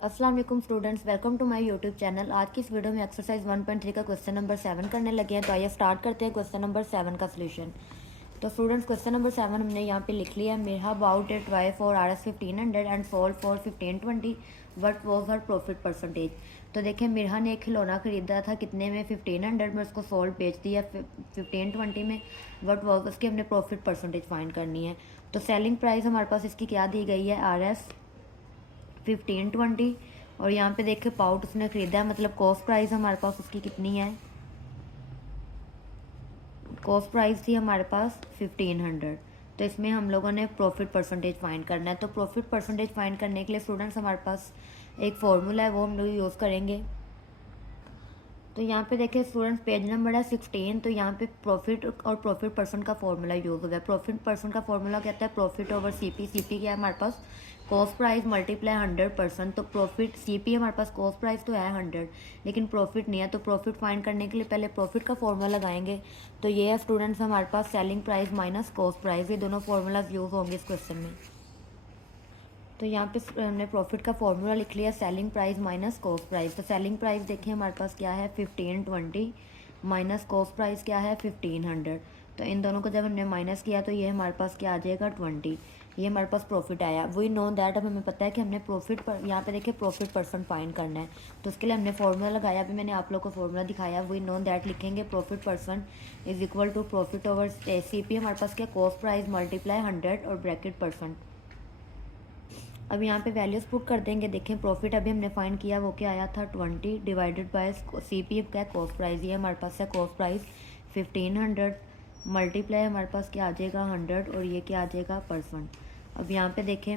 अस्सलाम वालेकुम students, welcome to my YouTube channel. आज की इस वीडियो में एक्सरसाइज 1.3 का क्वेश्चन नंबर 7 करने लगे हैं। तो आइए स्टार्ट करते हैं क्वेश्चन नंबर 7 का सोल्यूशन। तो स्टूडेंट्स, क्वेश्चन नंबर 7 हमने यहाँ पे लिख लिया है। मिरहा बाउट इट वाई for RS 1500 and sold for 1520, what was her profit percentage. तो देखिए, मिरहा ने एक खिलौना खरीदा था कितने में, 1500 में, उसको सोल्ड बेच दिया 1520 में। वट वॉज, उसकी हमने प्रॉफिट परसेंटेज फाइंड करनी है। तो सेलिंग प्राइस हमारे पास इसकी क्या दी गई है, RS 1520। और यहाँ पे देखिए पाउट उसने खरीदा है, मतलब कॉस्ट प्राइस हमारे पास उसकी कितनी है, कॉस्ट प्राइस थी हमारे पास 1500। तो इसमें हम लोगों ने प्रॉफिट परसेंटेज फाइंड करना है। तो प्रॉफिट परसेंटेज फाइंड करने के लिए स्टूडेंट्स हमारे पास एक फॉर्मूला है, वो हम लोग यूज़ करेंगे। तो यहाँ पे देखिए स्टूडेंट्स, पेज नंबर है 16। तो यहाँ पे प्रॉफिट और प्रॉफिट परसेंट का फॉर्मूला यूज़ हुआ है। प्रॉफिट परसेंट का फॉर्मूला कहता है प्रॉफिट ओवर सीपी। सीपी क्या है हमारे पास, कॉस्ट प्राइस मल्टीप्लाई 100%। तो प्रॉफिट, सीपी हमारे पास कॉस्ट प्राइस तो है 100 लेकिन प्रॉफिट नहीं है। तो प्रॉफिट फाइंड करने के लिए पहले प्रॉफिट का फॉर्मूला लगाएंगे। तो ये है स्टूडेंट्स हमारे पास selling price minus cost price. ये दोनों फॉर्मूलाज यूज़ होंगे इस क्वेश्चन में। तो यहाँ पे हमने प्रॉफिट का फॉर्मूला लिख लिया, selling price minus cost price. तो सेलिंग प्राइस देखिए हमारे पास क्या है, 1520 माइनस कॉस्ट प्राइस क्या है, 1500। तो इन दोनों को जब हमने माइनस किया तो ये हमारे पास क्या आ जाएगा, 20। ये हमारे पास प्रॉफिट आया। वी नो दैट, अब हमें पता है कि हमने प्रॉफिट पर, यहाँ पे देखिए प्रॉफिट परसेंट फाइंड करना है। तो उसके लिए हमने फॉर्मूला लगाया। अभी मैंने आप लोग को फॉर्मूला दिखाया। वी नो दैट लिखेंगे, profit percent is equal to profit over CP. हमारे पास क्या, कॉस्ट प्राइस मल्टीप्लाई 100 और ब्रैकेट परसेंट। अब यहाँ पे वैल्यूज़ पुट कर देंगे। देखें प्रॉफिट अभी हमने फाइंड किया, वो क्या आया था, 20 डिवाइडेड बाय सीपी क्या है, कॉस्ट प्राइस। ये हमारे पास है कॉस्ट प्राइस 1500 मल्टीप्लाई हमारे पास क्या आ जाएगा, 100, और ये क्या आ जाएगा, परसेंट। अब यहाँ पे देखें,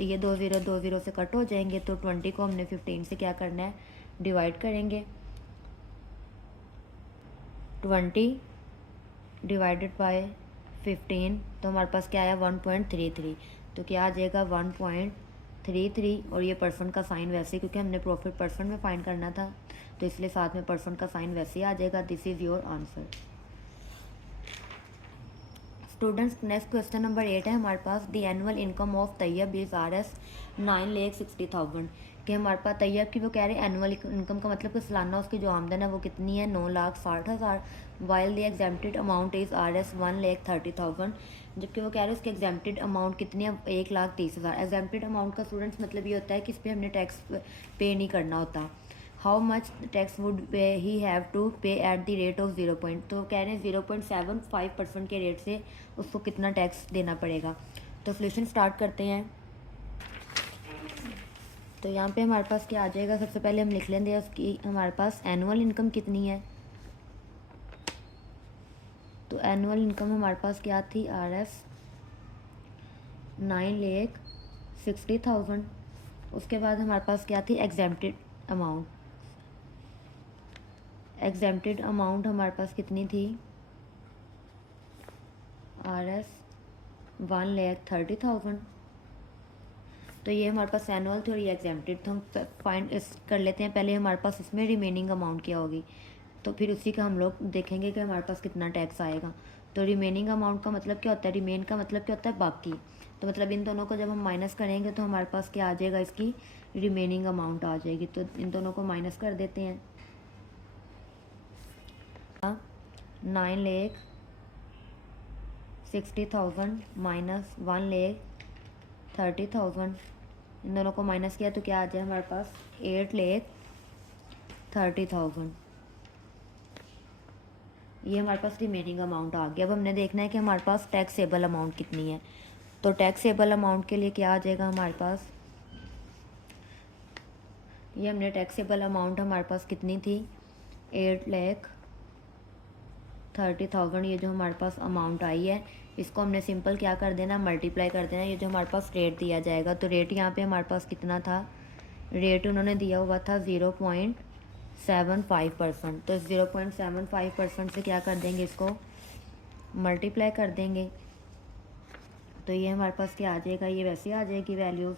ये 2 0 से कट हो जाएंगे। तो 20 को हमने 15 से क्या करना है, डिवाइड करेंगे। 20 डिवाइडेड बाय 15, तो हमारे पास क्या आया, 1.33। तो क्या आ जाएगा, 1.33। और ये परसेंट का साइन वैसे, क्योंकि हमने प्रॉफिट परसेंट में फाइंड करना था तो इसलिए साथ में परसेंट का साइन वैसे ही आ जाएगा। This is your answer. Students, next question number 8 है हमारे पास। The annual income of Tayyab is RS 9,60,000। कि हमारे पास तैयब की वो कह रहे हैं एनुअल इनकम का मतलब कि सालाना उसकी जो आमदन है वो कितनी है, 9,60,000। While the exempted amount is RS 1,30,000। जबकि वो कह रहे हैं उसके एग्जेम्प्टेड अमाउंट कितनी है, 1,30,000। एग्जेम्प्टेड अमाउंट का स्टूडेंट्स मतलब ये होता है कि इस पर हमने टैक्स पे नहीं करना होता। How much tax would he have to pay at the rate of 0 point. तो कह रहे हैं 0.75% के रेट से उसको कितना टैक्स देना पड़ेगा। तो सोल्यूशन स्टार्ट करते हैं। तो यहाँ पे हमारे पास क्या आ जाएगा, सबसे पहले हम लिख लेंगे उसकी हमारे पास एनुअल इनकम कितनी है। तो एनुअल इनकम हमारे पास क्या थी, RS 9,60,000। उसके बाद हमारे पास क्या थी, एग्जेम्प्टेड अमाउंट। एग्जेम्प्टेड अमाउंट हमारे पास कितनी थी, RS 1,30,000। तो ये हमारे पास एनुअल थी और ये एग्जेम्प्टेड। तो हम फाइंड इस कर लेते हैं पहले हमारे पास इसमें रिमेनिंग अमाउंट क्या होगी। तो फिर उसी का हम लोग देखेंगे कि हमारे पास कितना टैक्स आएगा। तो रिमेनिंग अमाउंट का मतलब क्या होता है, रिमेन का मतलब क्या होता है, बाकी। तो मतलब इन दोनों को जब हम माइनस करेंगे तो हमारे पास क्या आ जाएगा, इसकी रिमेनिंग अमाउंट आ जाएगी। तो इन दोनों को माइनस कर देते हैं। 9,60,000 माइनस 1,30,000, इन दोनों को माइनस किया तो क्या आ जाए हमारे पास, 8,30,000। ये हमारे पास रिमेनिंग अमाउंट आ गया। अब हमने देखना है कि हमारे पास टैक्सेबल अमाउंट कितनी है। तो टैक्सेबल अमाउंट के लिए क्या आ जाएगा हमारे पास, ये हमने टैक्सेबल अमाउंट हमारे पास कितनी थी, 8,30,000। ये जो हमारे पास अमाउंट आई है इसको हमने सिंपल क्या कर देना, मल्टीप्लाई कर देना। ये जो हमारे पास रेट दिया जाएगा, तो रेट यहाँ पे हमारे पास कितना था, रेट उन्होंने दिया हुआ था 0.75%। तो 0.75% से क्या कर देंगे, इसको मल्टीप्लाई कर देंगे। तो ये हमारे पास क्या आ जाएगा, ये वैसे आ जाएगी वैल्यूज़।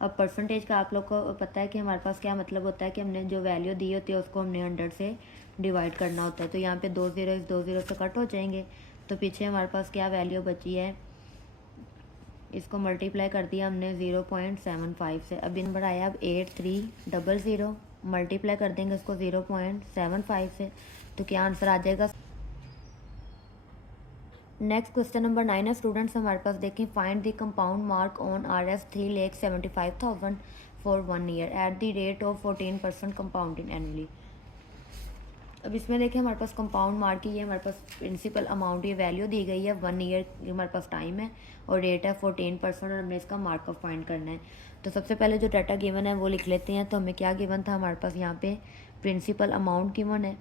अब परसेंटेज का आप लोग को पता है कि हमारे पास क्या मतलब होता है कि हमने जो वैल्यू दी होती है उसको हमने 100 से डिवाइड करना होता है। तो यहाँ पे 2 0 इस 2 0 से कट हो जाएंगे। तो पीछे हमारे पास क्या वैल्यू बची है, इसको मल्टीप्लाई कर दिया हमने 0.75 से। अब नंबर आया अब 8300, मल्टीप्लाई कर देंगे इसको 0.75 से, तो क्या आंसर आ जाएगा। नेक्स्ट क्वेश्चन नंबर 9 है स्टूडेंट्स हमारे पास। देखें, find the compound mark on RS 3,75,000 for 1 year eight the rate of 14% compounding annually. अब इसमें देखें हमारे पास कंपाउंड मार्क की, ये हमारे पास प्रिंसिपल अमाउंट, ये वैल्यू दी गई है 1 ईयर हमारे पास टाइम है, और रेट है 14% और हमने इसका मार्कअप फाइंड करना है। तो सबसे पहले जो डाटा गिवन है वो लिख लेते हैं। तो हमें क्या गिवन था, हमारे पास यहाँ पे प्रिंसिपल अमाउंट गिवन है।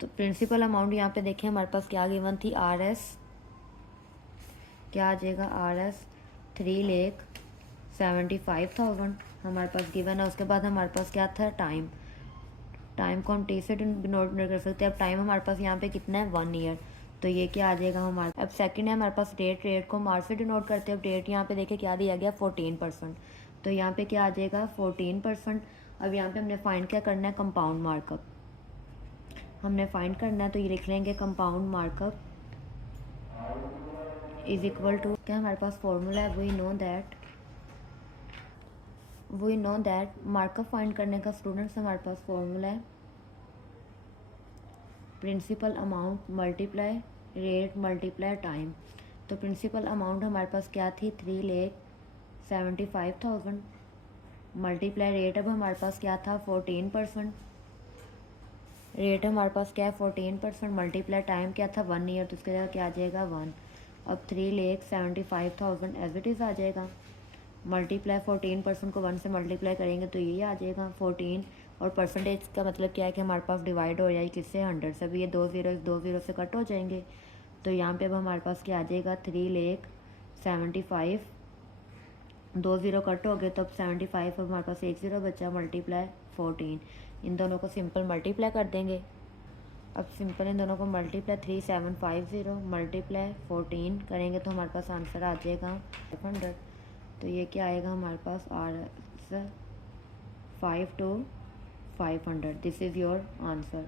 तो प्रिंसिपल अमाउंट यहाँ पे देखें हमारे पास क्या गिवन थी, RS क्या आ जाएगा, RS 3,75,000 हमारे पास गिवन है। उसके बाद हमारे पास क्या था, टाइम को हम T से डिनोट कर सकते हैं। अब टाइम हमारे पास यहाँ पे कितना है, 1 ईयर, तो ये क्या आ जाएगा हमारे। अब सेकंड है हमारे पास रेट को मार्च से डिनोट करते हैं। अब रेट यहाँ पे देखें क्या दिया गया, 14%, तो यहाँ पे क्या आ जाएगा 14%। अब यहाँ पे हमने फाइंड क्या करना है, कंपाउंड मार्कअप हमने फाइंड करना है। तो ये लिख लेंगे compound markup is equal to, क्या हमारे पास फॉर्मूला है, we know that markup find करने का स्टूडेंट्स हमारे पास फॉर्मूला है principal amount multiply rate multiply time. तो प्रिंसिपल अमाउंट हमारे पास क्या थी, 3,75,000 मल्टीप्लाई रेट, अब हमारे पास क्या था 14%, रेट हमारे पास क्या है 14%, मल्टीप्लाई टाइम क्या था 1 ईयर, तो उसके जगह क्या आ जाएगा 1। अब 3,75,000 एज इट इज़ आ जाएगा, मल्टीप्लाई 14% को 1 से मल्टीप्लाई करेंगे तो ये आ जाएगा 14, और परसेंटेज का मतलब क्या है कि हमारे पास डिवाइड हो जाएगी किससे, 100 से। अभी ये 2 ज़ीरो इस 2 ज़ीरो से कट हो जाएंगे, तो यहाँ पे अब हमारे पास क्या आ जाएगा 3,75,000, 2 ज़ीरो कट हो गए, तो अब 75, अब हमारे पास 1 ज़ीरो बचा, मल्टीप्लाई 14, इन दोनों को सिंपल मल्टीप्लाई कर देंगे। अब सिंपल इन दोनों को मल्टीप्लाई 3,750 मल्टीप्लाई 14 करेंगे तो हमारे पास आंसर आ जाएगा 500। तो ये क्या आएगा हमारे पास, answer 5 to 500, this is your answer.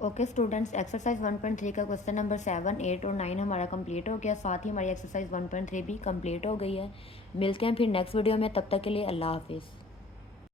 Okay students, exercise 1.3 का क्वेश्चन नंबर 7, 8 और 9 हमारा कंप्लीट हो गया, साथ ही हमारी एक्सरसाइज 1.3 भी कंप्लीट हो गई है। मिलते हैं फिर नेक्स्ट वीडियो में, तब तक के लिए अल्लाह हाफिज़।